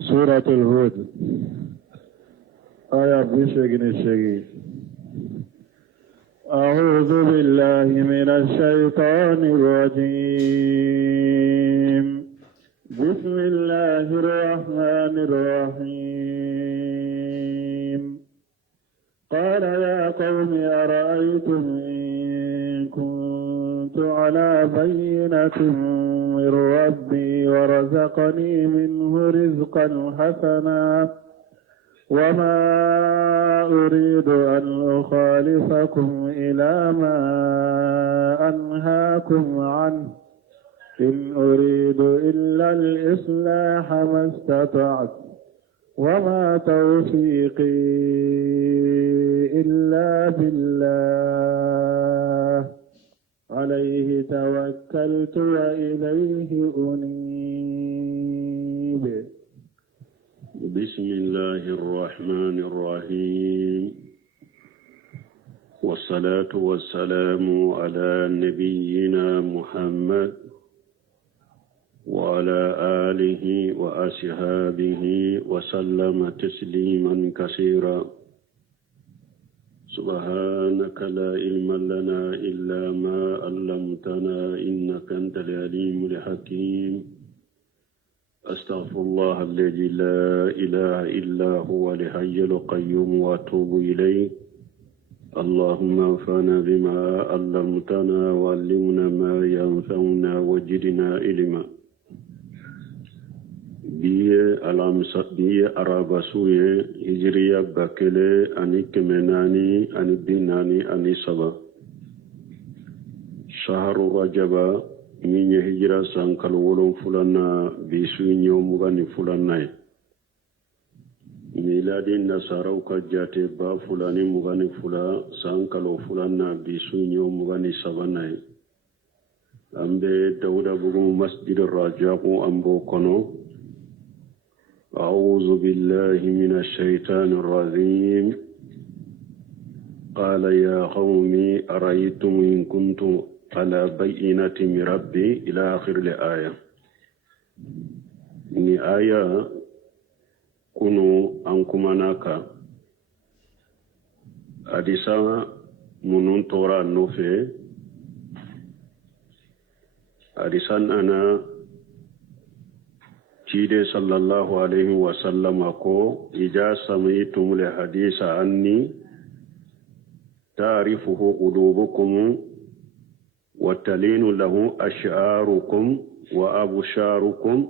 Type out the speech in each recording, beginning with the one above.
سورة الهود آية بشكل أعوذ بالله من الشيطان الرجيم. بسم الله الرحمن الرحيم. قال يا قوم أرأيتم إن كنت على بينة من ربي ورزقني منه رزقا حسنا وما أريد أن أخالفكم إلى ما أنهاكم عنه إن أريد إلا الإصلاح ما استطعت وما توفيقي إلا بالله عليه توكلت وإليه أنيب. بسم الله الرحمن الرحيم والصلاة والسلام على نبينا محمد وعلى آله وأصحابه وسلم تسليما كثيرا. سبحانك لا علم لنا إلا ما علمتنا إنك أنت العليم الحكيم. أستغفر الله الذي لا إله إلا هو الحي القيوم وأتوب إليه. اللهم انفعنا بما علمتنا وعلمنا ما ينفعنا وزدنا علما. biye araba suye hijriya bakele ani kemenani ani binani ani saba shaharu rajaba minye hijra sankal wolon fulana bisu nyomugani fulana miladi nasarau ka jate ba fulani mugani fula sankalo fulana bisu nyomugani sabana ambe dawda bugu masjid rajaku ambo kono. أعوذ بالله من الشيطان الرجيم. قال يا قوم أرأيتم إن كنت على بينة من ربي إلى آخر الآية. ni aya kunu ankumanaka adisa munun tora nofe adisan ana Cide sallallahu alaihi wasallam ko ija sami'tum li hadisa anni ta'rifuhu qulubukum wa talinu lahu ash'arukum wa absharukum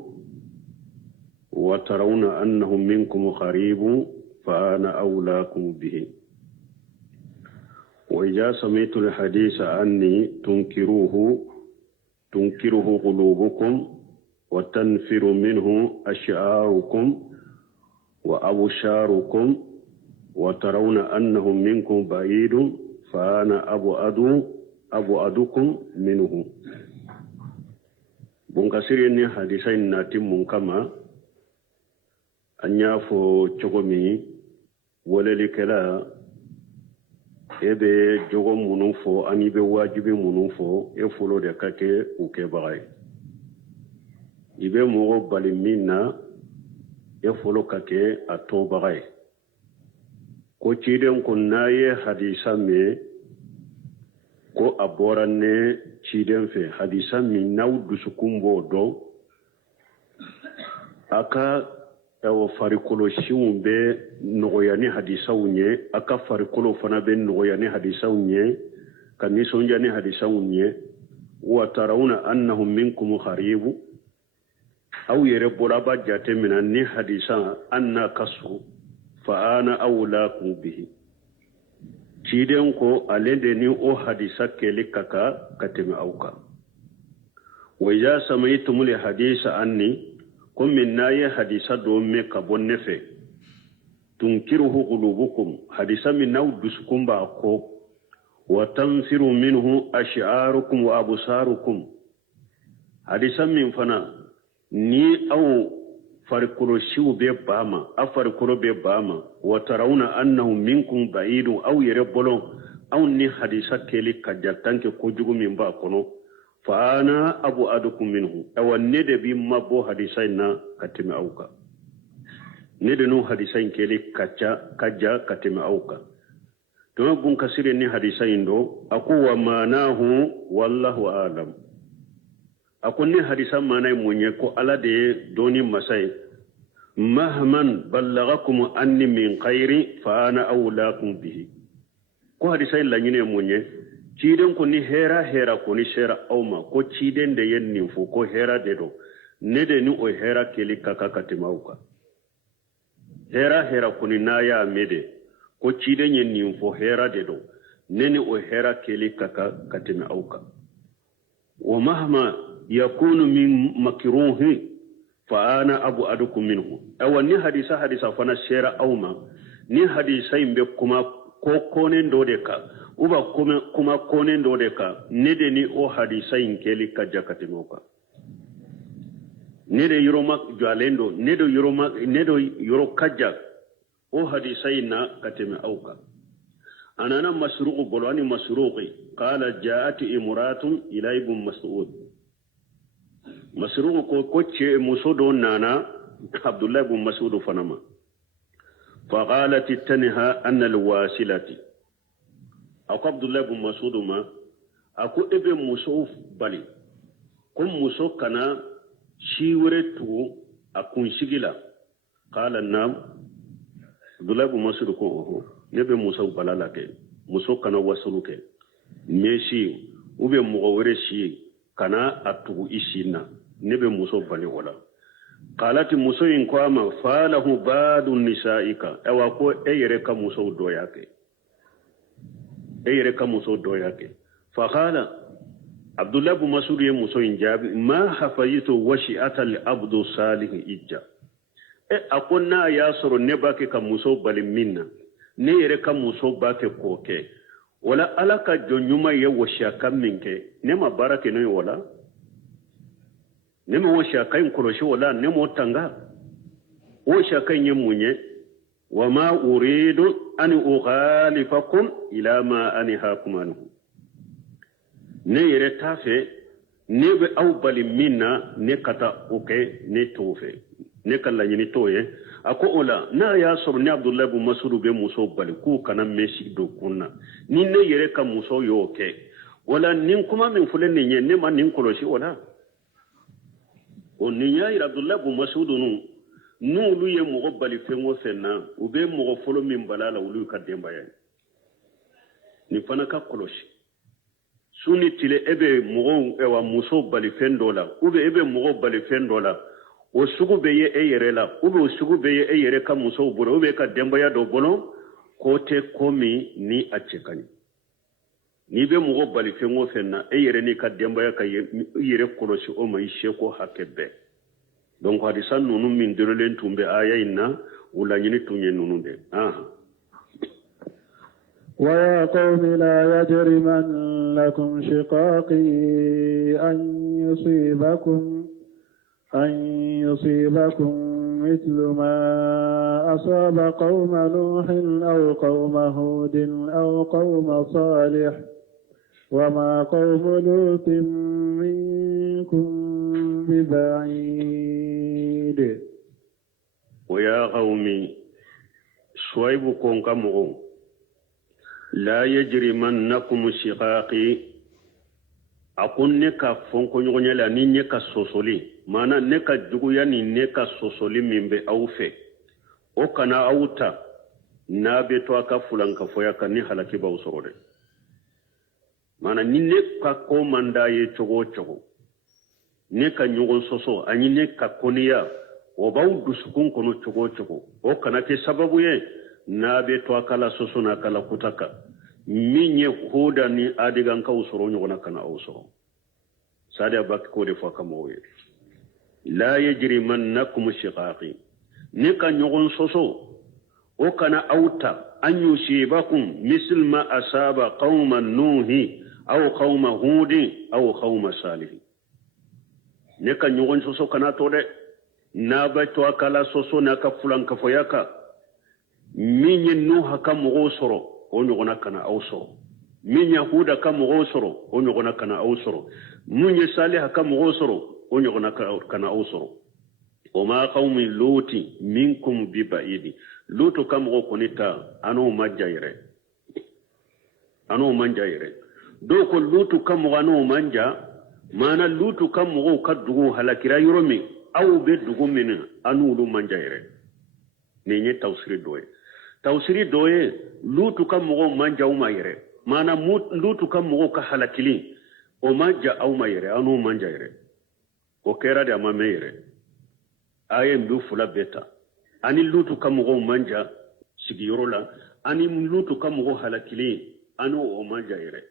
wa tarawna annahum minkum kharibun fa ana awlakum bihi wa ija sami'tum li hadisa anni tunkiruhu qulubukum وتنفر منه أشعاركم وأبشاركم وترون أنهم منكم بعيد فأنا أبعدكم منه. بنكسرني حديثين ناتم كما أن يفو تشغمي وللكلا ebe jogo munun fo ani be wajibi munun fo e folo de kake u ke bagay ibe mogo bali minna e folo kake a tobagay ko ciden ko naye hadisa me ko aboranne ciden fe hadisa min nawdu sukumbo do aka ewo farikolo shiwumbe nogoyani hadisa unye aka farikolo fana be nogoyani hadisa unye kanisonjani hadisa unye wa tarawna annahum minkum kharibu aw yere bolaba jate minan ni hadisa anna kasu fa ana awlakum bihi ciden ko alende ni o hadisa kele kaka kateme auka wa ya samaytum li hadisa anni kum min naye hadisa do me kabon nefe tunkiruhu qulubukum hadisa min nawdusukum ba ko wa tanfiru minhu ash'arukum wa absarukum hadisa min fana ni aw farikolo shiw be bama afarikolo be bama wa tarawna annahum minkum ba'idun aw yere bolon aw ni hadisa kele kajatanke ko jugu min ba kono fa ana abu adukum minhu aw nede bi mabbo hadisa na katime awka ندنو حديثين كيلي كجا كتم أوكا تنبون كثير ني حديثين دو أقوى معناه والله أعلم أقول ني حديثا معناه منيكو على دي دوني مساي مهما بلغكم أني من خير فأنا أولاكم به ko hadisai la nyine munye ciden ko ni hera ko ni shera awma ko ciden de yen ni fu ko hera de do ne de ni o hera keli kaka katimauka hera ko ni naya mede ko ciden yen ni fu hera de do ne ni o hera keli kaka katimauka wa mahma yakunu min makruhi fa ana abu adukum minhu awani hadisa fana shera awma ni hadisai mbe kuma ko konen do de ka uba kuma konen do de ka ne de ni o hadisa in keli ka jakati moka ne de yoroma jalendo ne do yoroma ne do yoro kajja o hadisa ina kateme auka anana masruq bolani masruqi qala jaat imratun ila ibn mas'ud masruq ko che musodo nana abdullah ibn mas'ud fanama فقالت تنهى أن الواسلة أكو عبد الله بن مسعود ما أكو ابن مسوف بالي كم مسوف كان شيورتو أكون شغلا قال نعم عبد الله بن مسعود كو نبي مسوف بلا لك مسوف كان وصلوك ماشي وبي مغورشي كان أتو إشينا نبي مسوف بالي ولا قالت مسوين كواما فاله بعض النسائك أواكو أيرك مسو دوياك فقال عبد الله بن مسعود مسوين جاب ما حفظت وشئة العبد الصالح إجا أقولنا ياسر نباك كمسو بالمنا نيرك مسو باك كوكي ولا ألاك جنيما يوشيك منك نما بارك نوي ولا nemo shakayin kuroshi wala nemo tanga o shakayin munye wama uridu an ughalifakum ila ma anhaakum anhu ne yere tafe ne be awbali minna ne kata oke ne tofe ne kala nyini toye ako ola na ya sor ni abdullah ibn mas'ud be muso bali ku kana meshi do kunna ni ne yere ka muso yoke wala nin kuma min fulen ne ma nin kuroshi wala oniya ira abdullah ibn mas'ud nu lu ye mo bali fengo fenna u be mo folo min balala ulu ka demba ya ni fana ka koloshi suni tile ebe mo ewa muso bali fendola ube ebe mo bali fendola o sugu be ye eyere la ube o sugu be ye eyere ka muso buro ube ka demba ya do bono kote komi ni achekani ni be mo bali fengo fenna eyere ni ka demba ya ka yere koloshi o mai sheko hakebe donc hadisan nunu min direlen tumbe aya inna wala nyini tunye nunu de ويا قوم لا يجرمنكم شقاقي أن يصيبكم مثل ما أصاب قوم نوح أو قوم هود أو قوم صالح وما قوم لوط منكم ببعيد ويا قومي شعيبكم كمغو لا يجرمنكم شقاقي أكون نكا فونكو نغنيلا ني نكا سوسولي مانا نكا جوغيا ني نكا سوسولي ميمبي أوفي وكنا أوتا نابي توكا فلانكا فوياكا ني حلاكي باوسورودي mana ni ne ka ko manda ye chogo ne ka nyugon soso ani ne ka koniya o baw dusukun kono chogo o kana ke sababu ye na be to akala soso na kala kutaka minye hoda ni adigan ka usoro nyugona kana usoro sada bak ko de faka moye la yajrimannakum shiqaqi ne ka nyugon soso o kana auta an yusibakum misl ma asaba qauman nuhi aw qawma hud aw qawma salih ne ka nyugon soso kana to de na ba to akala soso na ka fulan ka foyaka minye no haka mo soro o nyugona kana awsoro minye huda ka mo soro o nyugona kana awsoro minye salih haka mo soro o nyugona kana awsoro وما قوم لوط منكم ببعيد لوط كم غوكونيتا أنو منجايرة دوكو لوط كم غانو منجا مانا لوط كم غو كدغو هلاكرا يرومي أو بدغو من أنو لو منجايرة نيني توسيري دوي لوط كم غو منجا ومايرة مانا لوط كم غو كهلاكلين ومنجا أو مايرة أنو منجايرة وكيرا دي أما مايرة ayem du fula beta ani lutu kamugo manja sigiyorola ani lutu kamugo halakili anu o manja ire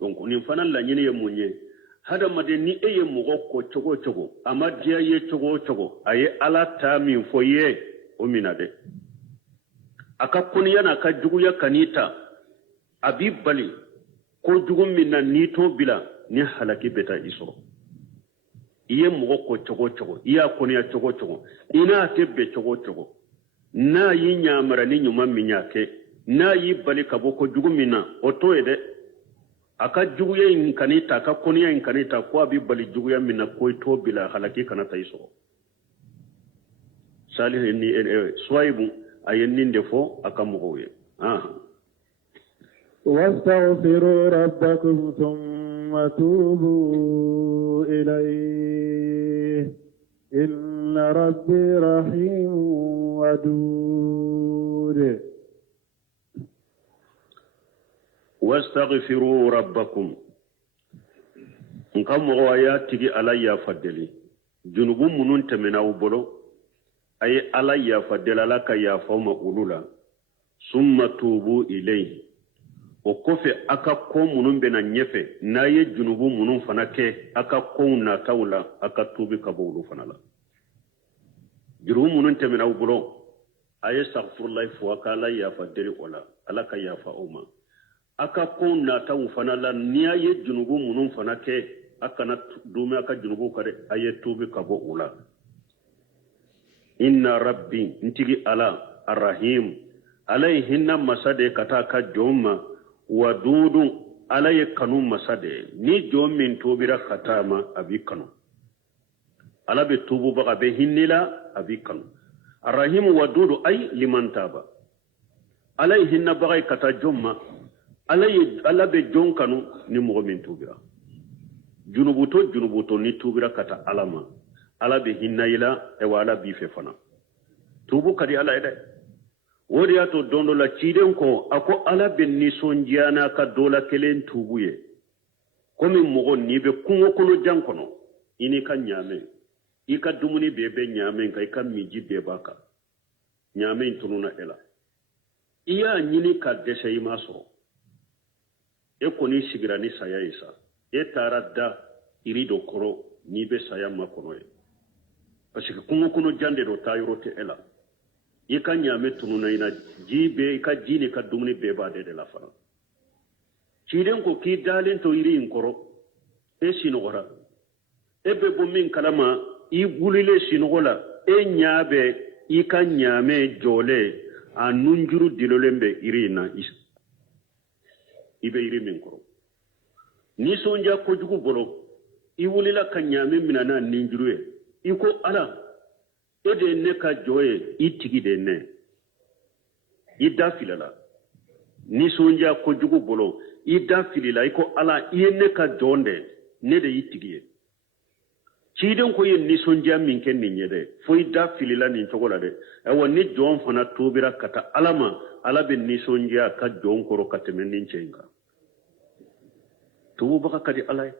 donc ni fana la nyine ye munye hada made ni eye mugo ko chogo ama dia ye chogo aye ala ta min foye o minade aka kuniya na ka juguya kanita abi bali ko jugum minna ni to bila ni halaki beta iso iye mugo ko chogo iya koniya chogo ina tebbe chogo na yi nyamara ni nyuma minyake na yi bali kaboko jugumina otoede aka juguye in kanita aka koniya in kanita ko abi bali juguya minna ko to bila halaki kana taiso salih ni swaibu ayennin defo aka mugoye واستغفروا ربكم ثم توبوا إليه إن ربي رحيم ودود واستغفروا ربكم نكم غواياتي على فدلي جنوب منون تمناو بلو أي على فدل لك يا فوم أولولا ثم توبوا إليه o kofe aka ko munun bena nyefe na ye junubu munun fana ke aka ko na tawla aka tubi ka bolu fana la jurubu munun temena ubulo aye astaghfirullah fo aka la ya fa deri ola ala ka ya fa uma aka ko na tawu fana la ni ye junubu munun fana ke aka na dumi aka junubu kare aye tubi ka bo ula inna rabbi ntigi ala arrahim alayhinna masade kata ka jomma wadudu alaye kanu masade ni jomin tobira khatama abikanu alabe tubu baga be hinnila abikanu arrahim wadudu ay liman taba alayhi na baga kata jomma alabe jonkanu ni mu'min tubira junubuto ni tubira kata alama alabe hinnayila e wala bife fana tubu kadi ala ede wodi ato dondo la ciden ko ako ala ben ni sonjiana ka dola kelen tubuye komi mogo ni be kungo kono jankono ini kan nyame ika dumuni bebe nyame ka ika miji be baka nyame tununa ela iya nyini ka dese imaso e koni sigira ni saya isa e tarada irido koro ni be saya makono e parce que kungo kono jande do tayro te ela ika nyame tununa ina jibe ika jini ka dumuni beba de la fara ciden ko ki dalen to iri inkoro e sinogora e be bo min kalama i bulile sinogola e nyabe ika nyame jole anunjuru dilolembe iri na is ibe iri min koro ni sonja ko jugu bolo i wulila ka nyame minana ninjuru e iko ala ede ne ka joye itigi de ne ida filala ni sonja ko jugu bolo ida filila iko ala ne ka jonde ne de itigi ciden ko yen ni sonja min ken ni nyede fo ida filila ni togola de e woni jon fana tubira kata alama ala be ni sonja ka jon koro kateme nin cenga tubu baka kadi alay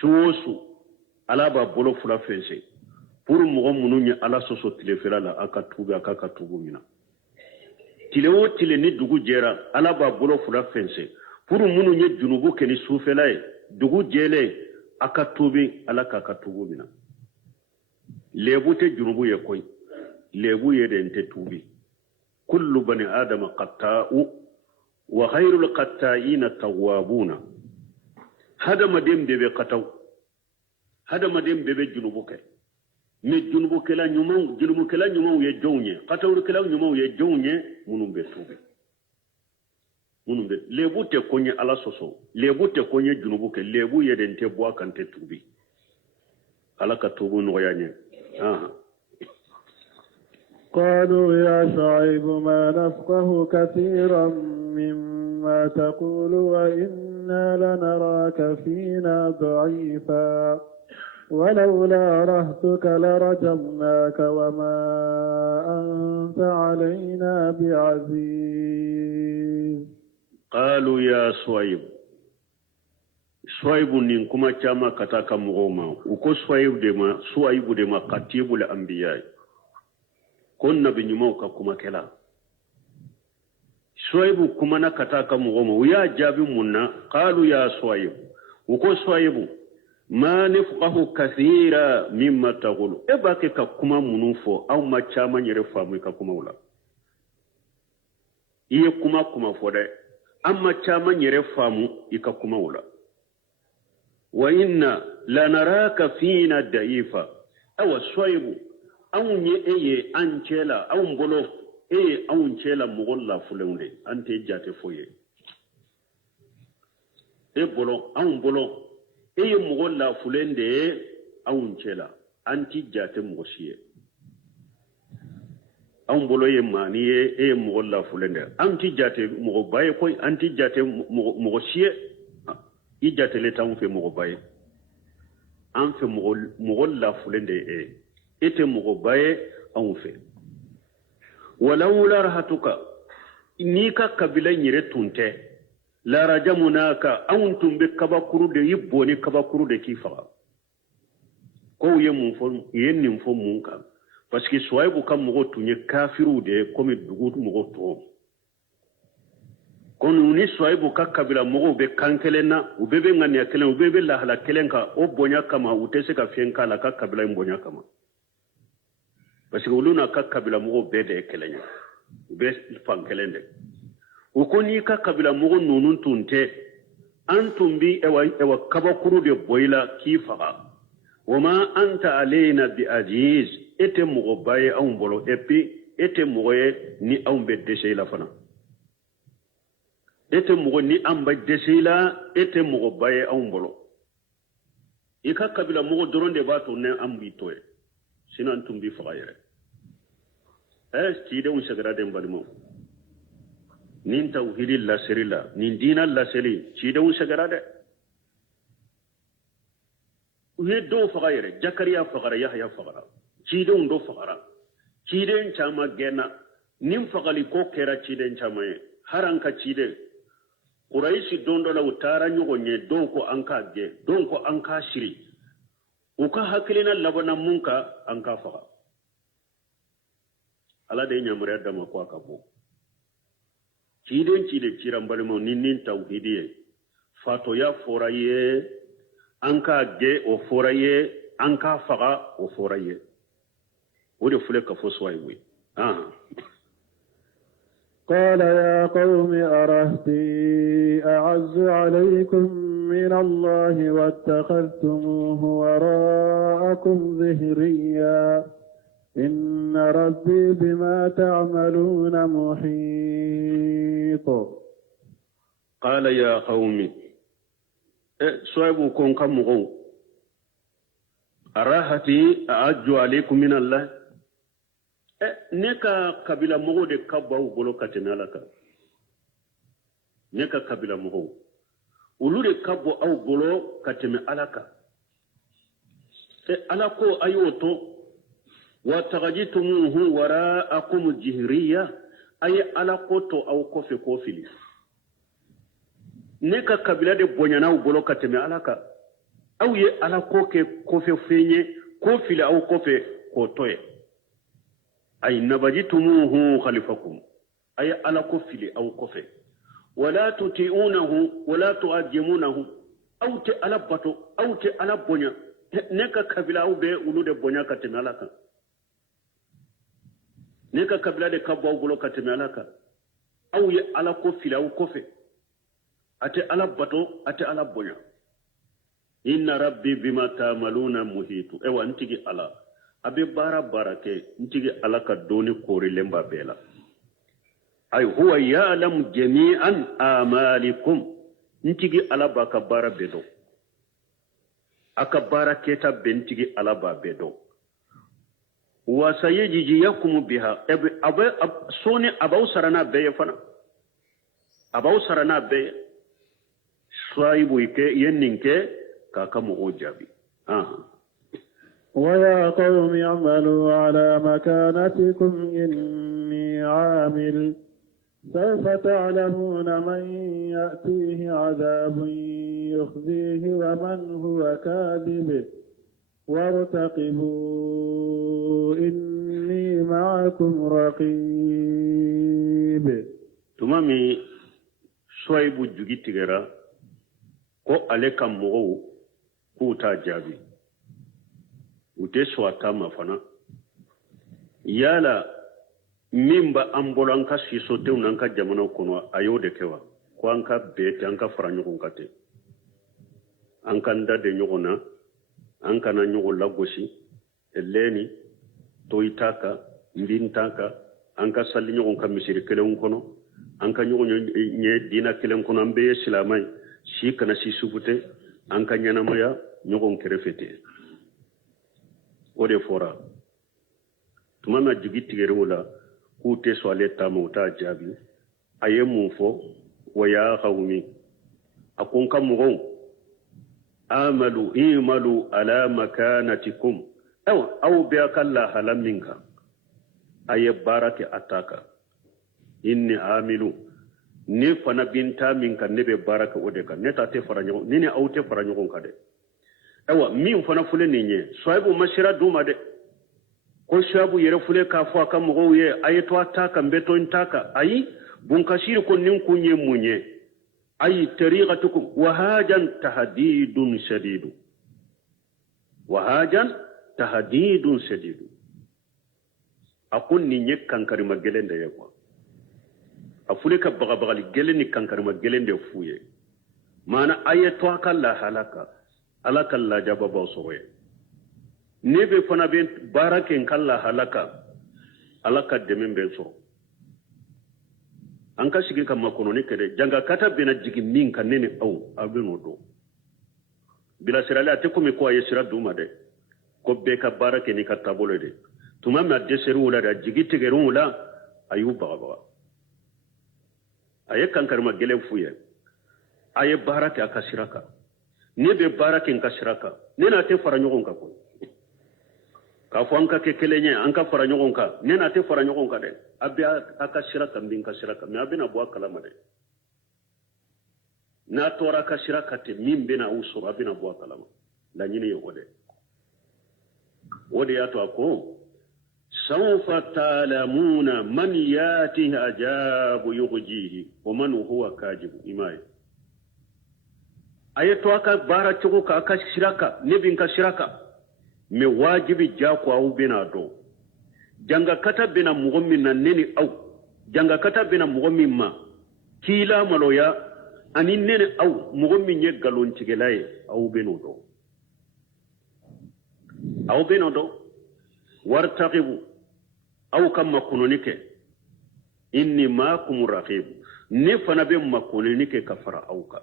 suosu ala ba bolo fula fense pour mogo munu nya ala soso tilefera la aka tubu aka ka tubu mina tilewo tile ni dugu jera ala ba bolo fula fense pour munu nya junubu ke ni sufela e dugu jele aka tubi ala ka ka tubu mina lebu te junubu ye koy lebu ye de nte tubi kullu bani adama qatta'u wa khairul qatta'ina tawwabuna hada madem bebe qataw hada madem bebe junubu ke me junubu kela nyuma ye jonye qataw kela nyuma ye jonye munum be tubi munum be lebu te konye ala soso lebu te konye junubu ke lebu ye de nte bo kan te tubi ala ka tubu nogoyanye قالوا يا شعيب ما نفقه كثيرا مما تقول وإنا لنراك فينا ضعيفا ولولا رهتك لرجمناك وما أنت علينا بعزيز قالوا يا شعيب شعيب نكما كما كتاك مغوما وكو شعيب دما قتيب الأنبياء كنا بنيموكا كما كلا شعيب كما نكتاك مغوما ويا جابي منا قالوا يا شعيب وكو شعيب ما نفقه كثيرا مما تقول اباكي كما منوفو او ما كما يرفامي كما ولا iye kuma fo de amma chama nyere famu ika kuma wula wa inna lanaraka fina daifa awa soyibu awunye eye anchela awumbolo eye awunchela mugolla fuleunde ante jate foye e bolo awumbolo eye mugolla fulende awunchela anti jate mugoshiye an bolo ye mani ye mugolla fulende anti jate mugo baye koy anti jate mugo siye I jate le tan fe mugo baye an fe mugolla fulende ete mugo baye an fe walaula rahatuka ni ka kabila nyire tunte la rajamunaka an tumbe kabakuru de yiboni kabakuru de kifa ko ye mun fo ye nim fo mun kan parce que Souaïbou kam mogo tunye kafiru de comme dugu mogo to kono ni Souaïbou ka kabila mogo be kankelena ubebe ngani ya kelen ubebe la hala kelenka o bonya kama utese ka fienka la ka kabila mbonya kama parce que uluna ka kabila mogo be de kelenya ube fankelende ukoni ka kabila mogo nunun tunte antumbi ewa kabakuru de boila kifaga wama anta alaina bi aziz ete mogo baye awun bolo epi ete mogo ye ni awun be dese la fana ete mogo ni an ba dese la ete mogo baye awun bolo ika kabila mogo doron de ba to ne an bi to ye sinan tumbi faga yere ti de un sagara de balimo nin tawhidi la serila nin dina la seli ti de un sagara de uye do faga yere jakariya faga yahya faga ciden do fagara ciden chama gena nim fagali ko kera ciden chama haran ka ciden quraishi dondo la utara nyugo nye don ko anka ge don ko anka shiri uka hakilina labana munka anka faga ala de nyamure dama ko akabo ciden ciran balmo nin tawhidiye fato ya foraye anka ge o foraye anka faga o foraye ودي فلك فوسواي قال يا قوم أرهتي أعز عليكم من الله واتخذتموه وراءكم ظهريا إن ربي بما تعملون محيط قال يا قوم سوايبو كون كمغو أرهتي أعز عليكم من الله neka kabila mogo de kabaw bolo katenalaka neka kabila mogo ulu de kabo aw bolo kateme alaka alako ayoto wa tagajitumuhu waraakum jihriya ay alako to aw kofe kofili neka kabila de bonyana aw bolo kateme alaka aw ye alako ke kofe fenye kofili aw kofe kotoye أي نبجتموه خلفكم أي على كفل أو كفل ولا تطيعونه ولا تؤجمونه أو تألبتو أو تألبنيا نكا كبلا أو بي ولود بنيا كتنالك نكا كبلا دي كبا أو بلو كتنالك أو على كفل أو كفل أتألبتو أتألبنيا إن ربي بما تعملون محيط أيوة أنتي على abe bara ke ntigi alaka doni kori lemba bela ay huwa ya'lam jami'an amalikum ntigi alaba ka bara bedo aka bara keta bentigi alaba bedo wa sayyijiyakum biha soni abaw sarana be fana abaw sarana be swaibu ike yenninke kakamu ojabi ويا قوم اعملوا على مكانتكم إني عامل سوف تعلمون من يأتيه عذاب يخزيه ومن هو كاذب وارتقبوا إني معكم رقيب تمامي شويبو جوجي تيغرا كو عليك مغو كوتا جابي وتسوى تاما فنا يالا mimba ambolanka sisote unanka jamana kono ayode kewa ko anka bete anka faranyo kate anka ndade nyogona anka na nyogo lagosi eleni toitaka ndintaka anka salli nyogo ka misiri kelen kono anka nyogo nye dina kelen kono ambe islamai shi kana si subute anka nyana moya nyogo kerefete ode fora tumama jigiti wala kute swale tamuta jabi aye mufo waya qawmi akun kamugo imalu ala makanatikum aw biakalla halaminka aye barake ataka inni amilu ni fana binta minka nebe baraka odeka neta te faranyo nini awte faranyo kade min fana fule ninye swaibu mashira duma de ko shabu yere fule ka fo aka mugo ye ayeto ataka mbeto ntaka ayi bunkashiri ko nin kunye munye ayi tariqatukum wahajan tahdidun shadidu akun ni nyek kankari magelende ye ko afule ka bagabagali geleni kankari magelende fuye mana ayeto aka la halaka alaka la jababa sowe nebe fana ben baraken kala halaka alaka demen ben so anka shigi kam makono ne kede janga kata bena jigi min kan nene au abeno do bila sirala te ko mi ko ayesira duma de ko be ka barake ni katabolo de tuma ma deseru la da jigi tigeru la ayuba baba aye kankar magele fuye aye barake akashiraka nebe barake nkashiraka nena te faranyogon ka ko ka fo anka ke kelenye anka fara nyogon ka nena te fara nyogon ka de abia aka shiraka mbin ka shiraka me abina bo kalama de na tora ka shiraka te mimbe na uso abina bo kalama la nyine yode ya to ako sawfa ta'lamuna man yatihi ajabu yughjihi wa man huwa kajibu imai ayeto aka bara chugo ka aka shiraka nebin ka shiraka me wajibi jako au bina do janga kata bina mugomin na neni au janga kata bina mugomin ma kila maloya ani neni au mugomin ye galon tigelaye au bino do wartaqibu au kama kunonike inni maakum raqib ne fana be makunonike kafara auka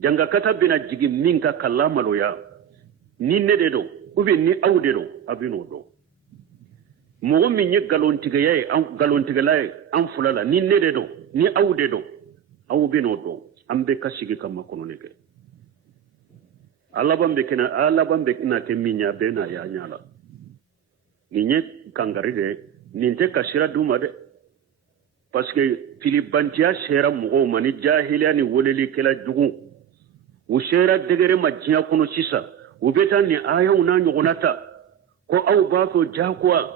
janga kata bina jigi minka kalama loya ni ne de do ube ni aw de do abino do mo mi ni galontige lay an fulala ni ne de do ni aw de do aw bino do ambe kasigi kama kono ne ke alabambe kina ke minya bena ya nyala ni nye kangari de ni te kashira duma de parce que filibantia shera mo mani jahiliya ni woleli kala dugu wo shera degere majia kono sisa ubeta ni aya una nyogonata ko au bako jakwa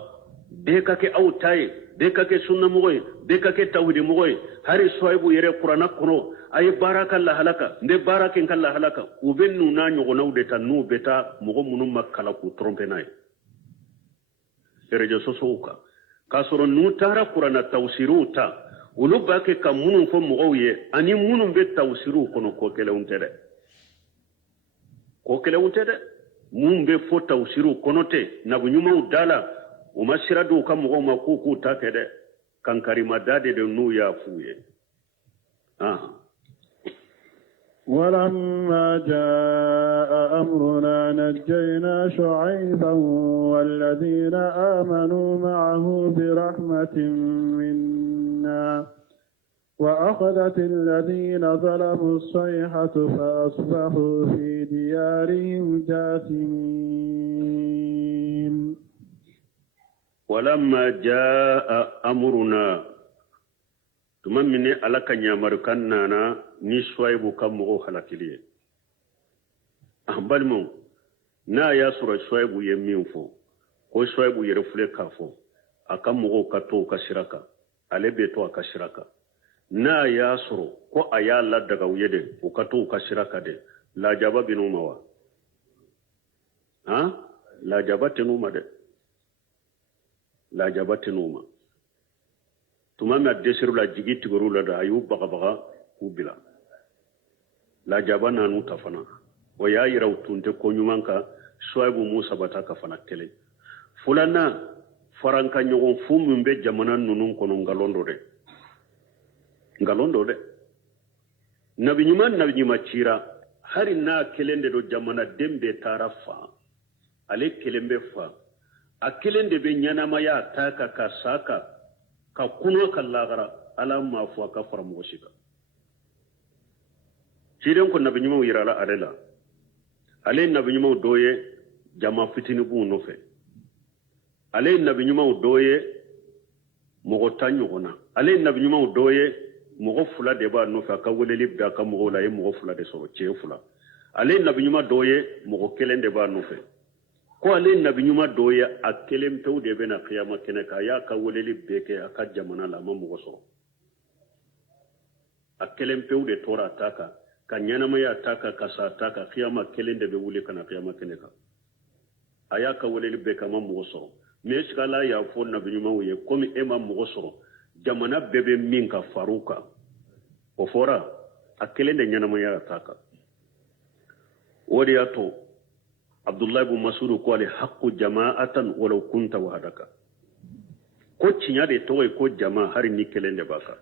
beka ke au tai beka ke sunna moy beka ke tawhid moy hari soibu yere qur'ana kono ay baraka la halaka nde baraka kala halaka ubennu na nyogona udeta nu beta mogo munum makala ku trompe nay erejo sosoka kasoro nu tara qur'ana tawsiruta ulubake kamunun fo mogoye ani munum be tawsiru kono ko kele untere mumbe fota usiru konote na bunyuma udala umashira do kamugo makuku takede kankari madade de nu ya fuye ولما جاء أمرنا نجينا شعيبا والذين آمنوا معه برحمة منا وأخذت الذين ظلموا الصيحة فأصبحوا في ديارهم جاثمين. ولما جاء أمرنا تممني على كنيامر كنانا نشويب كمغو حلقليه أهبال na ya sura shoibu ye min fo ko shoibu ye refule ka fo aka mogo ka to ka shiraka ale be to aka shiraka na ya sura ko aya la daga uyede o ka to ka shiraka de la jaba binu mawa ha la jaba tenu ma de la jaba tenu ma tuma ma desiru la jigi tigoro la da ayu baga baga ku bila la jaba nanu tafana o ya yira utunte ko nyumanka shoibu musa bataka fana tele fulana faranka nyogon fumu be jamana nunun kono ngalondo de nabi nyuma chira hari na kelende do jamana dembe tarafa ale kelembe fa akelende be nyana maya taka kasaka ka kuno kallagara ala mafu ka farmo shika chiren ko nabi nyuma wirala adela ale nabi nyuma doye jama fitini bu no fe ale nabi nyuma doye mogo tanyo gona ale nabi nyuma doye mogo fula de ba no fa ka woleli da ka mogo la e mogo fula de so che fula ale nabi nyuma doye mogo kelende ba no fe ko ale nabi nyuma doye akelem pew de be na qiyama kene ka ya ka woleli beke aka jamana la ma mogo so akelem pew de tora taka kanyana maya taka kasa taka qiyama kelende be wuli kana qiyama kene ka aya ka woleli beke ma mogo so me shikala ya fo nabi nyuma ye komi ema mogo so jamana bebe minka faruka o fora akelende nyana maya taka wodi ato Abdullah ibn Mas'ud ko ale haqqu jama'atan walau kunta wahdaka ko cinya de toy ko jama hari ni kelende baka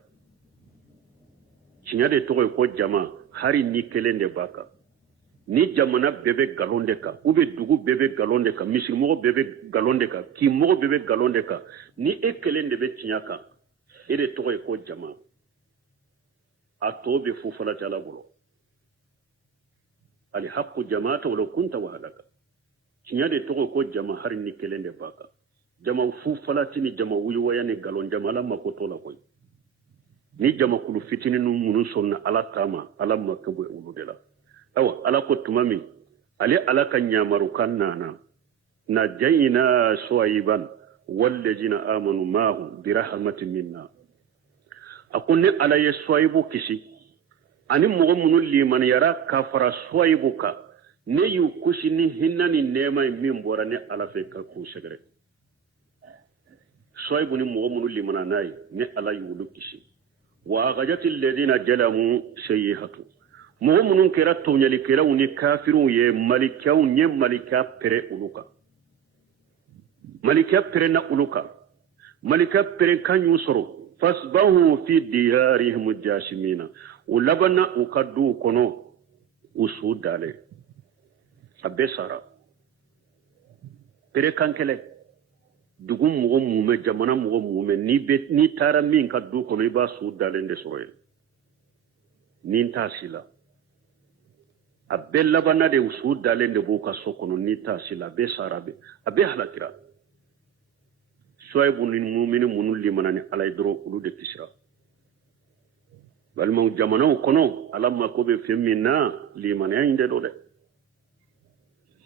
cinya de toy ko jama hari ni kelende baka ni jamana bebe galonde ka ube dugu bebe galonde ka misimo bebe galonde ka ki mo bebe galonde ka ni e kelende be cinya ka ede toy ko jama atobe fu fala tala bolo ali haqqu jama'ata walau kunta wahdaka cinya de togo ko jama har ni kelende baka jama fu falatini jama wuyi wayane galon jama la makoto la koy ni jama kulu fitini nu munu sonna ala tama ala makabo uludela awa ala ko tumami ali ala kan nyamaru kannana na jayina suayban wallajina amanu ma'hu bi rahmatin minna akunni ala yasuaybu kisi ani mogo munu liman yara kafara suaybuka ne yu kushi ni hinna ni nema min bora ne ala fe ka ku segre suaybu ni mogo munu limana nay ne ala yu kisi wa ghajati alladhina jalamu sayhatu mogo munu kera tonyali kera uni kafirun ye malikaw nye malika pere uluka malika pere na uluka malika pere kanyu soro fasbahu fi diyarihim jashimina ulabana ukadu kono usudale abesara pere kankele dugum mugo mume jamana mugo mume ni tara min kadu kono iba sudale nde soye ni tasila abella bana de usudale nde buka sokono ni tasila besara be abe halakira soybu ni mu'mini munul limanani alay dro ulu de kisra balma jamana kono alamma ko be femina limana inde do de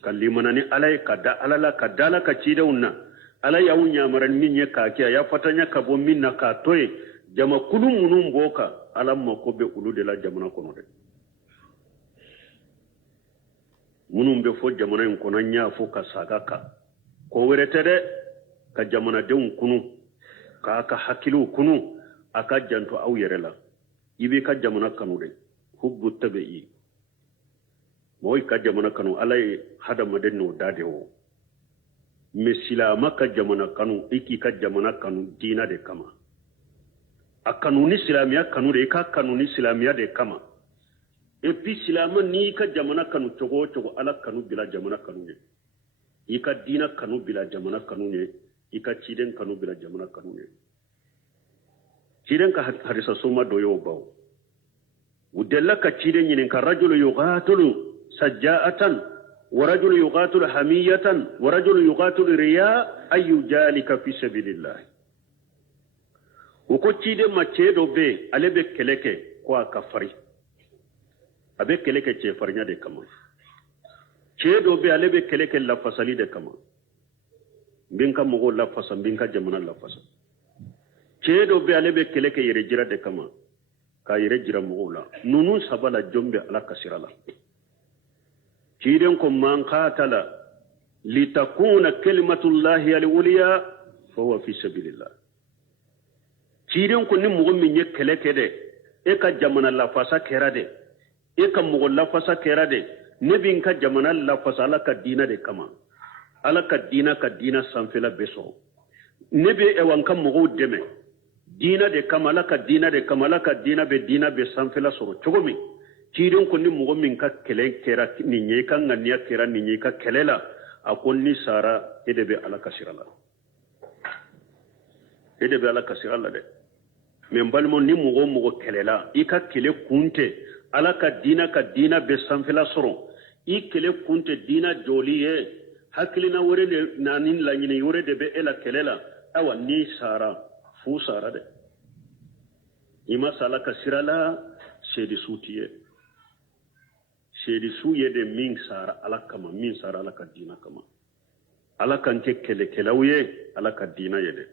kallimana ni alay kada alala kadala ka ciidawna alay yawnya maran minye ka kiya ya fatanya ka bo minna ka toy jama kulum munum boka alamma ko be ulu de la jamana kono de munum be fo jamana en kono nya fo ka sagaka ko werete de ka jamana de kunu ka ka hakilu kunu aka janto aw yerela ibe ka jamana kanu de hubbu tabi'i moy ka jamana kanu alay hada maden no dade o mesila maka jamana kanu iki ka jamana kanu dina de kama akanu ni islamiya kanu de ka kanu ni islamiya de kama et puis silama ni ka jamana kanu cogo cogo ala kanu bila jamana kanu ne ika dina kanu bila jamana kanu ne ika ciden kanu bila jamana kanu ne ciden ka harisa soma doyo bawo udella ka ciden yin ka rajulu yuqatilu sajja'atan wa rajulu yuqatilu hamiyatan wa rajulu yuqatilu riya ayu jalika fi sabilillah ko ciden ma cedo be alebe keleke ko akafari abe keleke ce farnya de kama cedo be alebe keleke la fasali de kama binka mugo la fasa binka jamana la fasa cedo be alebe keleke yere jira de kama ka yere jira mugo la nunu sabala jombe ala kasirala ciden ko man qatala litakuna kalimatullahi al-uliya fa huwa fi sabilillah ciden ko ni mugo min ye keleke de e ka jamana la fasa kera de e ka mugo la fasa kera de ne bin ka jamana la fasa ala ka dina de kama ala ka dina sanfela beso ne be e wan ka mugo deme dina de kama ala ka dina de kama ala ka dina be sanfela soro cogomi ciiden ko ni mugo min ka kelen kera ni nye ka ngania kera ni nye ka kelela akon ni sara edebe ala kasirala de men balmo ni mugo kelela ika kele kunte ala ka dina be sanfela soro i kele kunte dina joliye haklina wore de nanin la nyine wore de be ela kelela awa ni sara fu sara de ima sala kasirala shedi suye de min sara ala kama min sara ala ka dina kama ala kan ke kelawye ala ka dina yede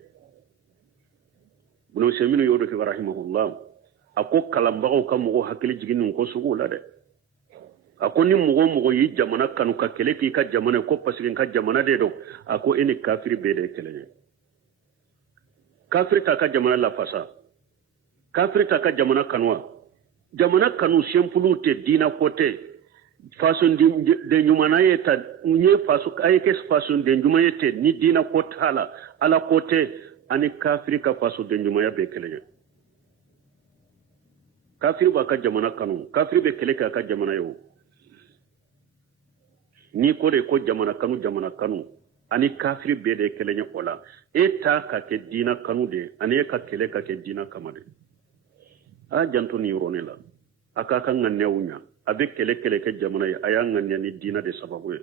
buno seminu yodo ke rahimahullah ako kalambagaw ka mugo hakili jiginin ko sugu la de ako ni mugo yi jamana kanu ka kele ki ka jamana ko pasigi ka jamana de do ako eni kafiri be de kele kafiri ta ka jamana la fasa kafiri ta ka jamana kanu sempulu te dina kote façon de nyumana yeta nye façon ayeke façon de nyumana yete ni dina kotala ala kote ani kafiri ka façon de nyumana be kele kafiri ba ka jamana kanu kafiri be kele ka jamana yo ni ko de ko jamana kanu ani kafiri be de kele nya ola eta ka ke dina kanu de ani ka kele ka ke dina kamade a janto ni ronela aka kan nganne wunya abe kele ke jamana ya aya nganne ni dina de sababu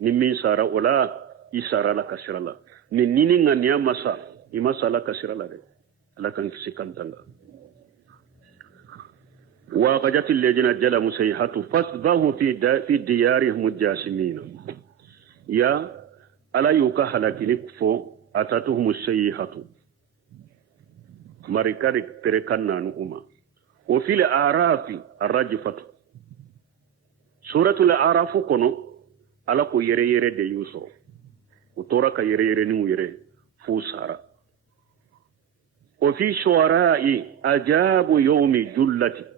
ni min sara ola isara la kasirala ni nini nganne masa imasala kasirala de ala kan sikantanga وقجت الذين جلموا سيحة فاصبحوا في ديارهم الجاسمين يا ألا يوكا هلاكي فو أتتهم السيحة مريكارك تركنا نؤما وفي الأعراف الرجفة سورة الأعراف كنو ألا كو يري دي يوسو وطورك يري نمو يري فوسارا وفي شعراء أجاب يوم جلتي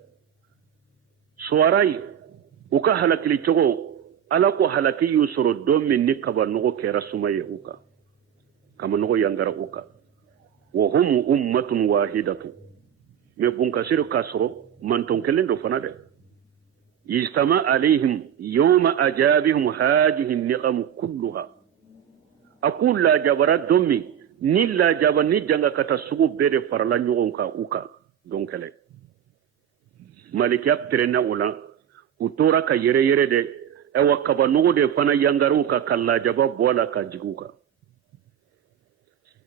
soarai uka halakili chogo ala ko halaki yusoro domin ni kaba nogo kera sumaye uka kama nogo yangara uka wa hum ummatun wahidatu me bunkasiru kasro manton kelendo fanade yistama alaihim yawma ajabihim hadhihi niqam kulluha aqul la jabara domi ni la jabani janga kata sugu bede farala nyogon ka uka donkele malikiya perena wala utora ka yere de ewa kaba nugo de fana yangaru ka kala jaba bola ka jiguka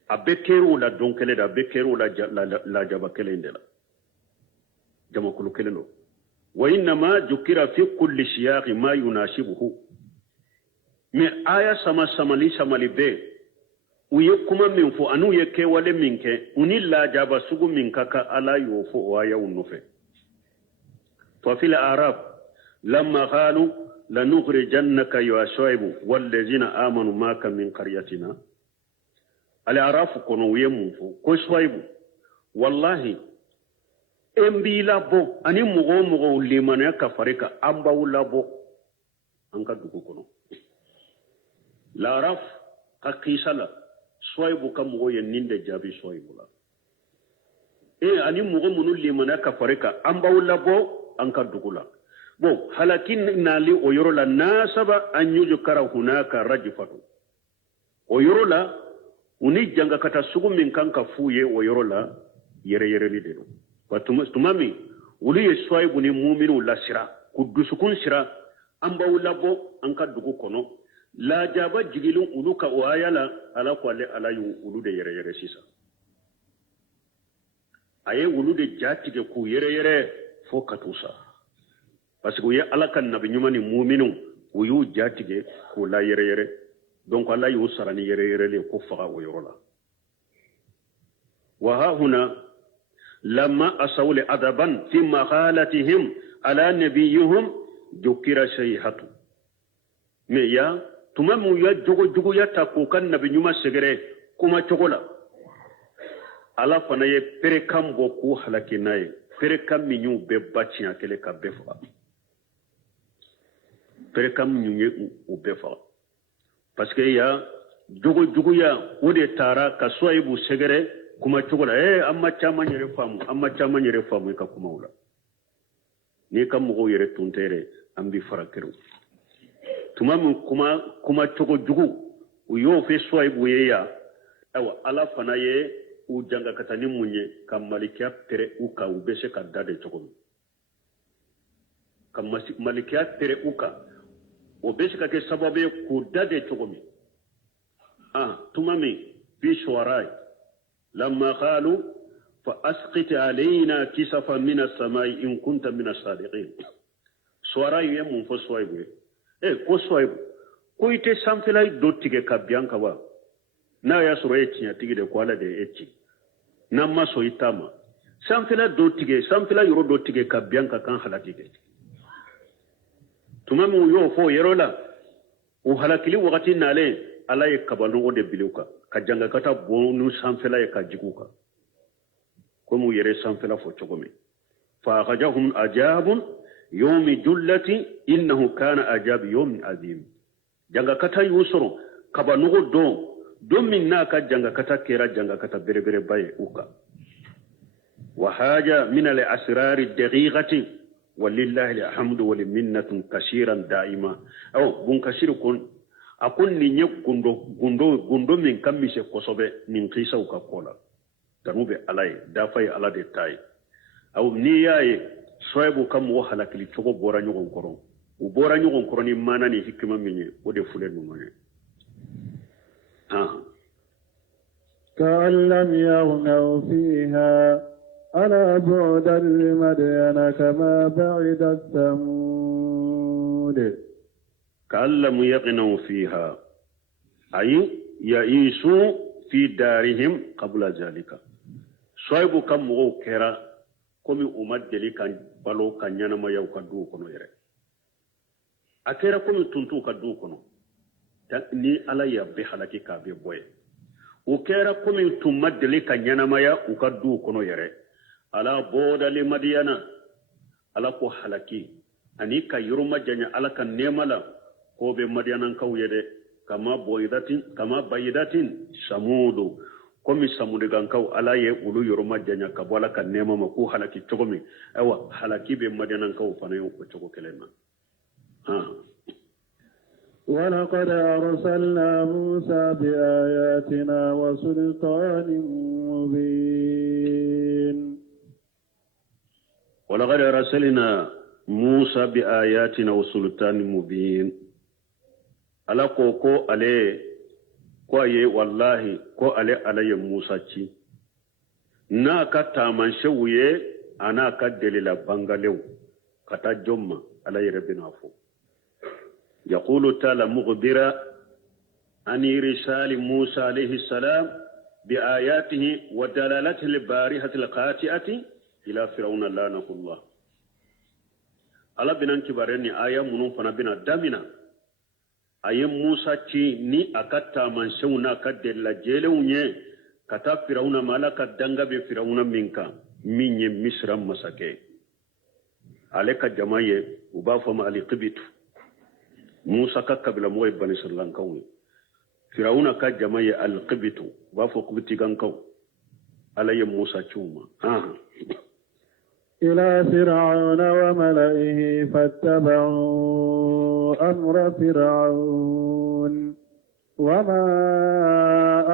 abekeru la donkele da abekeru la jaba kelendela jama kulu kelendo wa inna ma jukira fi kulli siyaq ma yunasibuhu me aya samali be uye kuma min fo anu ye ke wale minke unilla jaba sugu minka ka ala yofo wa ya unufe ففي الأعراف لما قالوا لنخرجنك يا شعيب والذين آمنوا معك من قريتنا الأعراف كانوا يمفو كو شعيب والله امبي لابو اني مغو لمن يكفرك امباو لابو انك دوكو كنو الأعراف قيسلا شعيب كمغو ينند جابي شعيب لا اني مغو منو لمن يكفرك امباو لابو anka dugula bo halakin nali o yorola nasaba an yujkara hunaka rajfatu o yorola uni janga kata sugu min kanka fuye o yorola yere li dedo watumami uli yeswaibu ni mu'minu lasira kudusukun sira amba ulabo anka dugu kono la jaba jigilun uluka o ayala ala kwale ala yu ulude yere sisa aye ulude jatige ku yere fo katusa parce que ya ala kan nabi nyumani mu'minu uyu jatige ku la yere donc ala yu sarani yere le ko faga o yorola wa ha huna lamma asawli adaban fi maqalatihim ala nabiyihim dukira shayhatu me ya tumamu ya jogo ya tako kan nabi nyuma segere kuma chogola ala fana ye pere kambo ku halakinaye pere kam minyu be bachia kele ka befa pere kam minyu u befa parce que ya jogo ya ode tara ka soibu segere kuma chogola amma chama nyere famu ka kuma ula ni kam mo yere tuntere ambi farakeru tumamu kuma chogo jugu uyo fe soibu yeya awa ala fana ye u janga katani munye kam malikia pere uka ubese ka dade chogo kam malikia pere uka ubese ka ke sababe ku dade chogo tumami fi shuwarai لما قالوا فأسقط علينا كسفا من السماء إن كنت من الصادقين سوارا يمون فسوايبو كو سوايبو كو يتي سامفلاي دوتيكي كابيان كوا نا يا سورو يتي تيغي دي كوالا دي يتي نما سو يتاما سامفلا يرو دوتيكي كابيان كان حلاتيكي تمامو يو فو يرولا وحلاكلي وقتي نالي ala ye kabalongo de biluka ka janga kata bonu sanfela ye ka jiguka komu yere sanfela fo chogome fa khajahum ajabun yawmi jullati innahu kana ajab yawmin azim janga kata yusoro kabalongo don min na ka janga kata kera janga kata berebere baye uka wa haja min al asrar al daqiqati walillahi alhamdu wal minnatu kaseeran daima aw bun kasirukun akun ni nye gundo min kamise kosobe nin kisa uka kola ganube alay dafay ala de tay aw ni yaye soybu kam wo halakili chogo bora nyugon koron u bora nyugon koron ni manani hikima minye o de fule no moye كأن لم يغنوا فيها ألا بعدا لمدين كما بعدت ثمود كأن لم يغنوا فيها أي يعيشوا في دارهم قبل ذلك سويبو كم مو كرا كومي أمد دلي كان بالو كان ينما يو كدو كنو يري أكيرا كومي تنتو كدو كنو ni ala ya be halaki ka be boye o kera komi tumad dele kanyana maya o kaddu kono yere ala boda le madiana ala ko halaki ani ka yuruma janya ala kan nemala ko be madiana kaw yede kama bayidatin samudu komi samudu gan kaw ala ye ulu yuruma janya ka bola kan nemama ko halaki togomi awa halaki be madiana kaw fanayo ko togo kelena ولقد أرسلنا موسى بآياتنا وسلطان مبين ولقد أرسلنا موسى بآياتنا وسلطان مبين على كوكو عليه كوي والله كو عليه موسى تي na kata manshewuye ana kaddelila bangalew kata jomma ala yerebina fo يقول تعالى مخبرا عن رسالة موسى عليه السلام بآياته ودلالته البارحة القاطعة إلى فرعون لعنه الله على بنان كبارني آية منون فنبنا دامنا آية موسى تي ني أكتا من سونا كدل لجيلوني كتا فرعون مالك دنگا بفرعون منك من مصر مسكي عليك جماعي وبافم علي قبيتو موسى كقبل موي بني سلان كوني فرعون كجماعة القبط وافق بتيغان كو على موسى تشوما إلى فرعون وملئه فاتبعوا أمر فرعون وما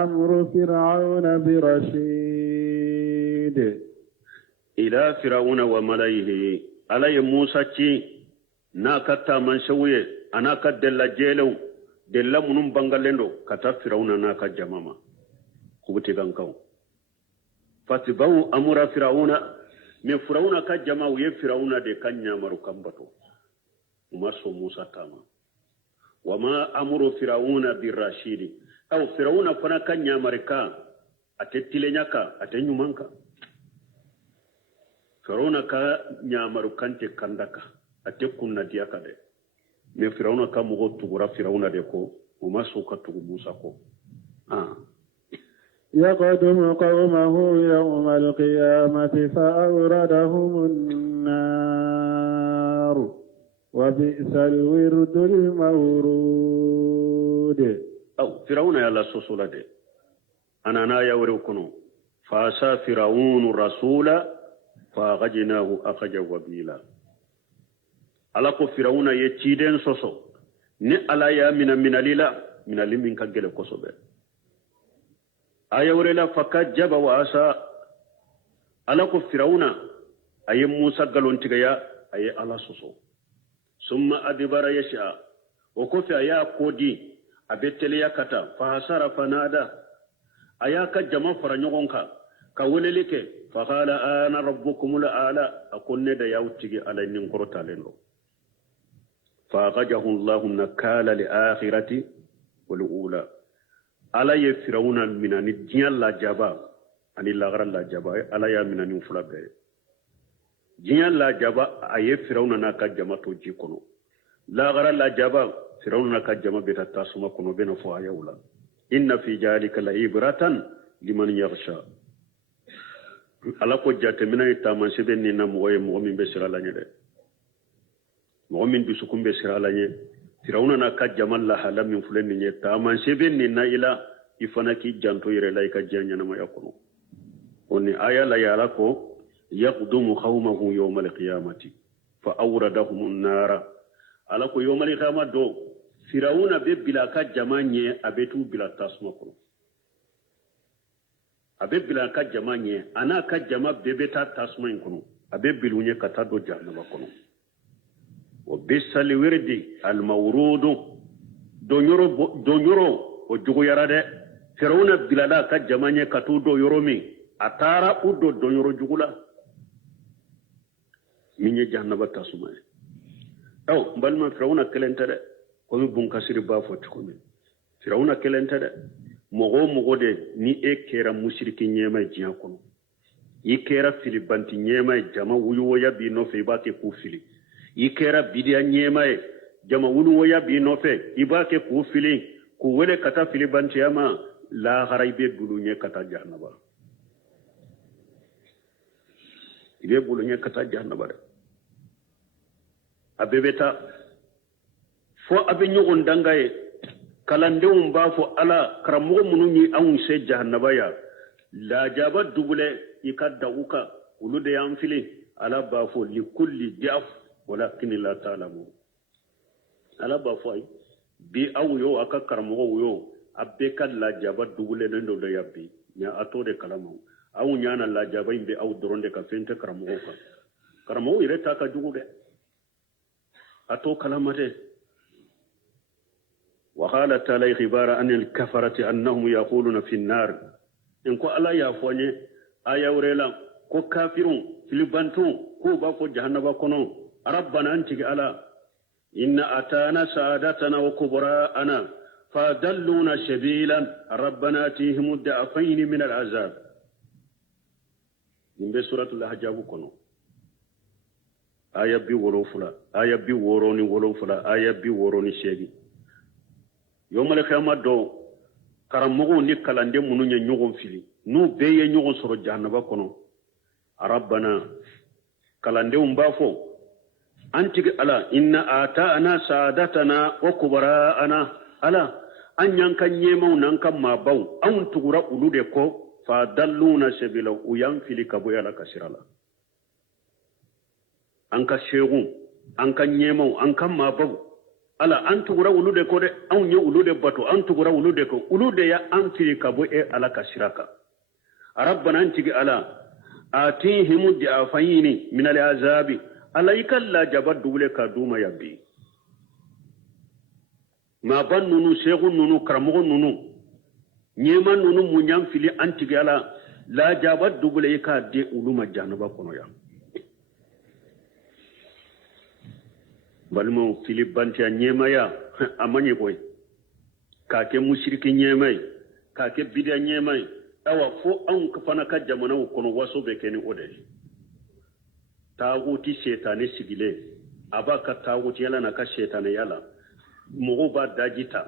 أمر فرعون برشيد إلى فرعون وملئه علي موسى ناكتا من شوية أنا كدل جيلو دل منم بانغالندو كتا فرعون ناكا جماما كوبتي غانكاو فاتبعوا أمر فرعون من فرعون كجما ويه فرعون دي كنيا مرو كمبتو ومرسو موسى تاما وما أمر فرعون بالرشيد أو فرعون فنا كنيا مركا أتتلنيكا أتنيومانكا فرعون كنيا مرو كنتي كندكا أتكون نديكا دي من فرعون كمغو تغرى فرعون دي كو ومرسو كتغو موسى كو يقدم قومه يوم القيامة فأوردهم النار وبئس الورد المورود أو فرعون يلا سوسولا دي أنا نا يوريكونو فاسا فرعون الرسول فأخجناه أخجا وبيلا ألاكو فرعون يتشيدن سوسو ني ألا يا من ليلا من لمن كجل كوسوبه ayawrela fakajjaba wa asa alako firawna ayi musa galontigaya ayi ala soso summa adibara yasha o ko fi aya kodi abetele yakata fa hasara fanada aya ka jama fara nyogonka ka weleleke fa qala ana rabbukumul aala akunne da yawtigi ala nin korota lendo fa qajahu allah nakala li akhirati wal ula ala ye firawuna minani diɲɛ lajaba ani lagara lajaba ala y'a minani fula bɛɛ diɲɛ lajaba a ye firawuna n'a ka jama to ji kɔnɔ lagara lajaba firawuna n'a ka jama bɛ taa tasuma kɔnɔ bɛ na fɔ a yew la inna fi jalika la ibratan liman yakhsha ala ko jatemina ye taamanse bɛ nin na mɔgɔ ye mɔgɔ min bɛ sira la ɲɛ dɛ mɔgɔ min dusukun bɛ sira la ɲɛ firawuna n'a ka jama lahala min filɛ nin ye taamanse bɛ nin na i la i fana k'i janto yɛrɛ la i ka diɲɛ ɲɛnamaya kɔnɔ o ni aya la yala ko yaqdumu qawmahu yawma alqiyamati fa awradahum an-nara ala ko yawma alqiyama do firawuna bɛ bila ka jama ɲɛ a bɛ t'u bila tasuma kɔnɔ a bɛ bila ka jama ɲɛ a n'a ka jama bɛɛ bɛ taa tasuma in kɔnɔ a bɛ bila u ɲɛ ka taa don jahannama kɔnɔ وبئس الورد المورود دونيرو وجوغيرا ده فرعون بلادا كجمانيه كاتو دو يورومي اتارا اودو دونيرو جوغلا ميني جهنم تاسوما او بالما فرعون كلنتره كومي بونكاسيري بافوت كومي فرعون كلنتره مغو de ni e kera mushriki nyema jiya kono yi kera filibanti nyema jama wuyuwo ya bi no fe ba ke ku fili ikera bidia nyemae jama wulu woya bi nofe ibake ku fili ku wele kata fili bantiyama la haraibe bulunye kata jahannaba ibe bulunye kata jahannaba abebeta fo abe nyogon dangaye kalande ba fo ala karamo mununi awun se jahannaba ya la jaba dubule ikadda uka ulude yam fili ala ba fo li kulli diaf ولكن لا تعلمون ala ba fo ay bi aw yo aka karamo yo abbe kan la jaba dugule ndo do yabbi nya ato de kalamo aw nya na la jaba imbe aw doronde ka fente karamo ka karamo ire ta ka jugude ato kalamate wa qala ta'ala khibara an al kafarati annahum yaquluna fi an-nar in ko ala ya fonye aya urela ko kafirun filibantu ko ba ko jahannaba kono ربنا أنتك على إن أتانا سادتنا وكبراءنا فدلونا سبيلا ربنا آتيهم الضعفين من العذاب من بسورة الأحزاب كنو آية بي ولوفلا آية بي وروني ولوفلا آية بي وروني شيغي يوم القيامة دو كرمغو نكالان دي منو نيغون فيلي نو بي نيغون سورو جهنم كنو ربنا كالان دي مبافو أنتك ألا إن آتانا سادتنا وكبراءنا ألا أن ينكا نيمو ننكا ما باو أن تغرى أولودكو فدلونا سبيلا وينفلك بويا لك سرالا anka shegu anka nyemo anka mabaw ala antugura ulude ko de an nye ulude bato antugura ulude ko ulude ya anti kabo e ala kashiraka rabbana antigi ala atihim di'afaini min al'azabi alayka la jabadu le kaduma yabbi ma ban nunu shegu nunu karamo nunu nyema nunu munyam fili antigi ala la jabadu le ka de uluma janaba kono ya balmo fili bantia nyema ya amanye boy ka ke mushriki nyema ka ke bidia nyema awa fo an ka fana ka jamana kono waso be keni ode taguti shetane sigile abaka taguti yala na ka shetane yala mogo ba dajita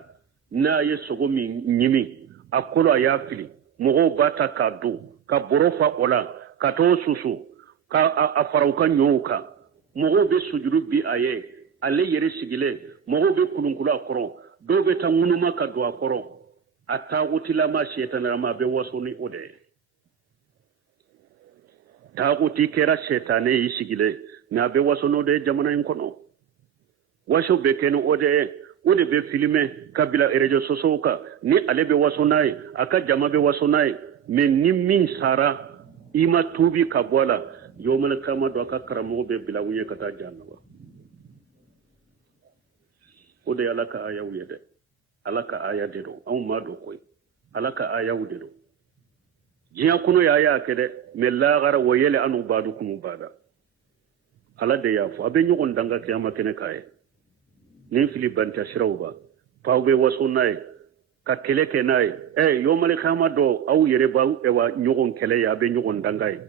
na ye sogo mi nyimi akolo ya fili mogo ba ta kadu ka borofa ola ka to susu ka afarauka nyoka mogo be sujuru bi aye ale yere sigile mogo be kulunkulu akoro do be tangunuma ka do akoro ataguti la ma shetane ma be wasoni ode taguti kera shetane yi sigile na be wasono de jamana en kono washo be kenu ode be filme kabila erejo sosoka ni ale be wasonai aka jama be wasonai men ni min sara ima tubi kabwala yomal kama do aka karamo be bilawuye kata jannaba ode alaka aya wuyede alaka aya dedo aw ma do koy alaka aya wudedo jiya kuno ya kede me lagara woyele anu badu kumu bada ala de yafu abe nyugon danga kiyama kene kaye ni fili banta shirawba pawbe wasunay ka kele kenay yomale khama do aw yere baw ewa nyugon kele ya be nyugon dangay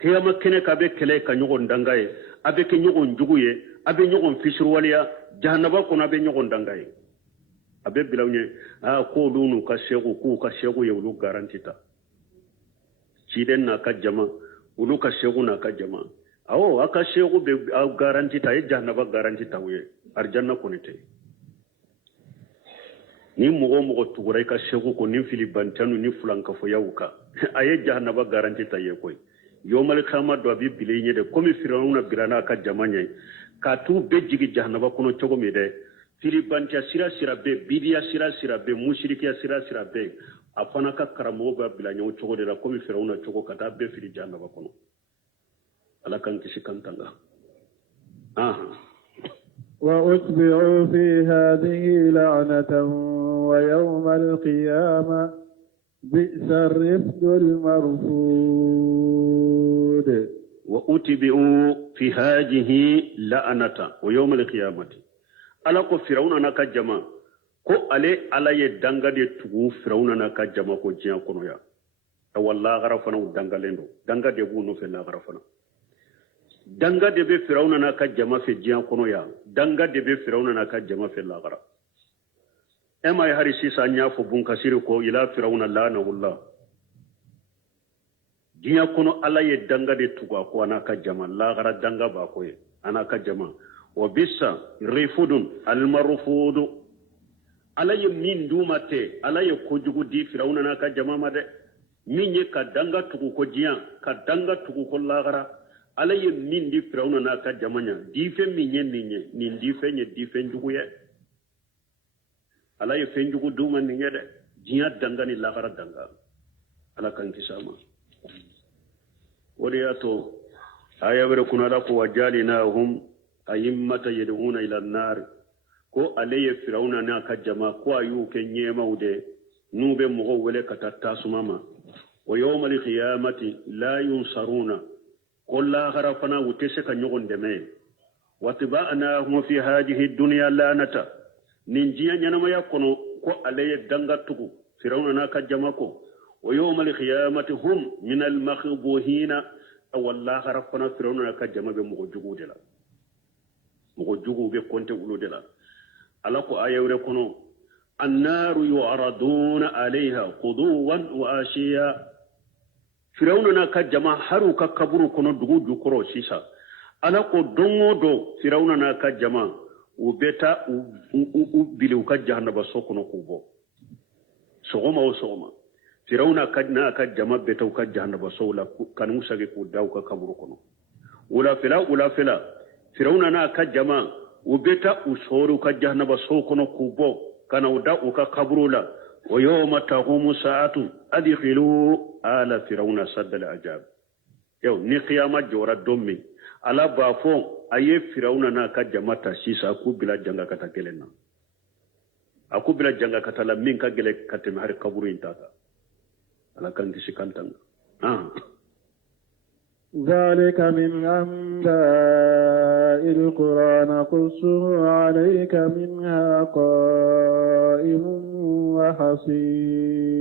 kiyama kene ka be kele ka nyugon dangay abe ke nyugon juguye abe nyugon fisirwaliya jahannaba kono abe nyugon dangay abe bilawne ko dunu ka shegu yewlu garantita ciden na ka jama ulu ka shegu na ka jama awo aka shegu be garantita e jahannaba garantita we arjanna konite ni mogo tugurai ka shegu ko ni filibantanu ni fulanka fo yawuka aye jahannaba garantita ye koy yomal khama do bi bilenye de komi firawuna birana ka jamanya ka tu be jigi jahannaba kono chogo me de filibantia sira be bidia sira be mushrikiya sira be afana ka karamo ba bilanyo chogo de la komi firawuna chogo kata be fili jahannaba kono ala kan kisi kantanga وأتبعوا في هذه لعنة ويوم القيامة بئس الرفد المرفود وأتبعوا في هذه لعنة ويوم القيامة ala ko firawuna na ka jama ko ale ala ye danga de tugu firawuna na ka jama ko jiya kono ya wallahi garafana dangalendo danga de bu no fe la garafana danga de be firawuna na ka jama fe jiya kono ya danga de be firawuna na ka jama fe la gara ema ya harisi sanya fo bun kasiri ko ila firawuna la na wallah jiya kono ala ye danga de tugu ko na ka jama la gara danga ba ko ye ana ka jama وبسا رفود المرفود على يمين دومته على يكوجو دي فرعون ناكا جماما ده مين يكدانغا تكو كوجيا كدانغا تكو كولاغرا على يمين دي فرعون ناكا جمانا ديفه مين نين ديفه ني ديفه جويه على يفنجو دوما ني ده جيا دانغا ني لاغرا دانغا على كان كساما ورياتو ايا بركنا لكو وجالناهم ayimmata yad'una ila an-nar ko alaye firawna na ka jama ko ayu ke nyemaude nube mo wele katatta sumama wa yawmal qiyamati la yunsaruna kullu gharafana wutese ka nyogonde me watba'na hum fi hadhihi ad-dunya lanata ninjiya nyanama yakono ko alaye danga tugu firawna na ka jama ko wa yawmal qiyamati hum min al-makhbuhina wallahi gharafana firawna na ka jama be mo jugude la mo jugu be konte ulude la ala ko ayawre kono annaru yu'raduna alayha quduwan wa ashiya firawna na ka jama haru ka kaburu kono dugu jukoro sisa ala ko dongo do firawna na ka jama ubeta bilu ka jahannaba sokono kubo sogoma o sogoma firawna ka na ka jama beta ka jahannaba sowla kan musage ko daw ka kaburu kono ولا فلا فرعون أنا كجماعة وبيتا أسهر كجهنم سوكنا كوبو كان ودا وكقبرولا ويوم تقوم الساعة أدخلوا آل فرعون سد العجاب يو نقيامة جورا دومي على بافون أي فرعون أنا كجماعة تشيس أكو بلا جنگا كتاكلنا أكو بلا جنگا كتالا مين كجلك كتمهر قبرين تاتا على كان كسكانتنا ذلك من أنباء القرى نقصه عليك منها قائم وحصيد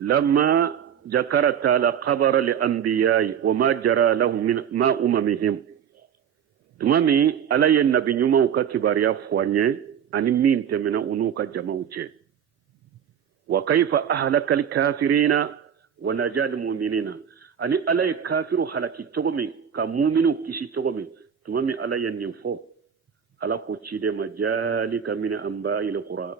لما ذكرت على خبر الأنبياء وما جرى لهم من ما أممهم تمامي على النبي نيوما وكباريا فواني أني مين تمنا أنوك جماوتي وكيف أهلك الكافرين ونجا المؤمنين ani ala ye kafiru halaki cogo min ka muminu kisi cogo min tuma min ala ye nin fɔ ala ko cide ma jalika min anba'il qura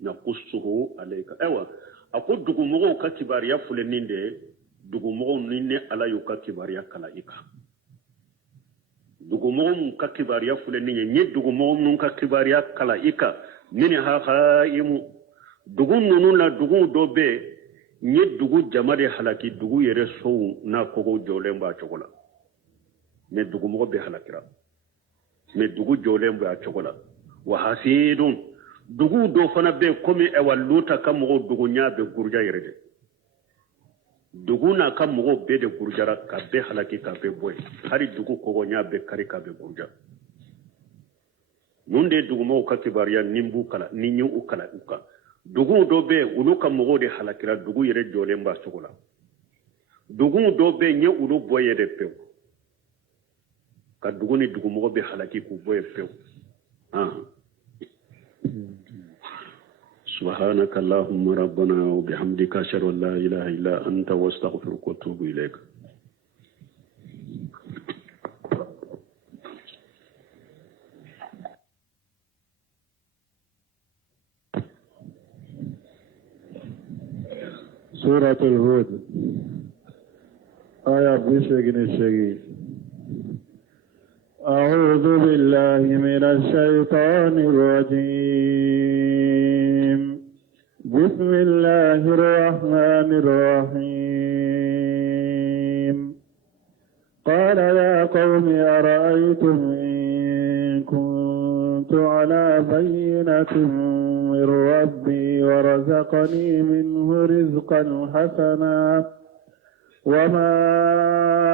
naqussuhu alayka ewa a ko dugumɔgɔw ka kibariya fulenin de dugumɔgɔw ni ne ala y'u ka kibariya kala i kan dugumɔgɔw mun ka kibariya fulenin ye nye dugumɔgɔw mun ka kibariya kala i kan minha qaimu dugu ninnu la dugu dɔ bɛ nye dugu jama de halaki dugu yɛrɛ sow n'a kogo jɔlen b'a cogo la mais dugumɔgɔ bɛ halakira mais dugu jɔlen b'a cogo la wa hasidun dugu dɔ fana bɛ komi ɛwa luta ka mɔgɔw dugu ɲa bɛ guruja yɛrɛ de dugu n'a ka mɔgɔw bɛɛ de gurujara ka bɛɛ halaki ka bɛɛ bɔ yen hali dugu kogo ɲa bɛ kari ka bɛɛ guruja mun de ye dugumɔgɔw ka kibariya ni b'u kala ni ɲɛ u kala u kan dugu dɔ bɛ olu ka mɔgɔw de halakira dugu yɛrɛ jɔlen b'a cogo la dugu dɔ bɛ ɲɛ olu bɔ ye de pewu ka dugu ni dugumɔgɔ bɛ halaki k'u bɔ ye pewu سبحانك اللهم ربنا وبحمدك أشهد أن لا إله إلا أنت واستغفرك وأتوب إليك سورة الهود آية بشكل الشديد أعوذ بالله من الشيطان الرجيم بسم الله الرحمن الرحيم قال يا قوم أرأيتم إن كنت على بينة من ربي ورزقني منه رزقا حسنا وما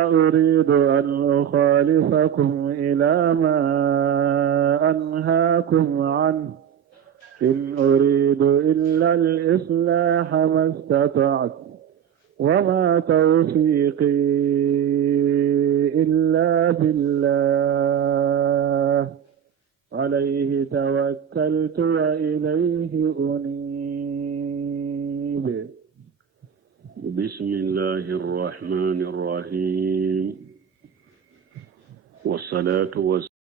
أريد أن أخالفكم إلى ما أنهاكم عنه إن أريد إلا الإصلاح ما استطعت وما توفيقي إلا بالله عليه توكلت وإليه أنيب بسم الله الرحمن الرحيم والصلاة والسلام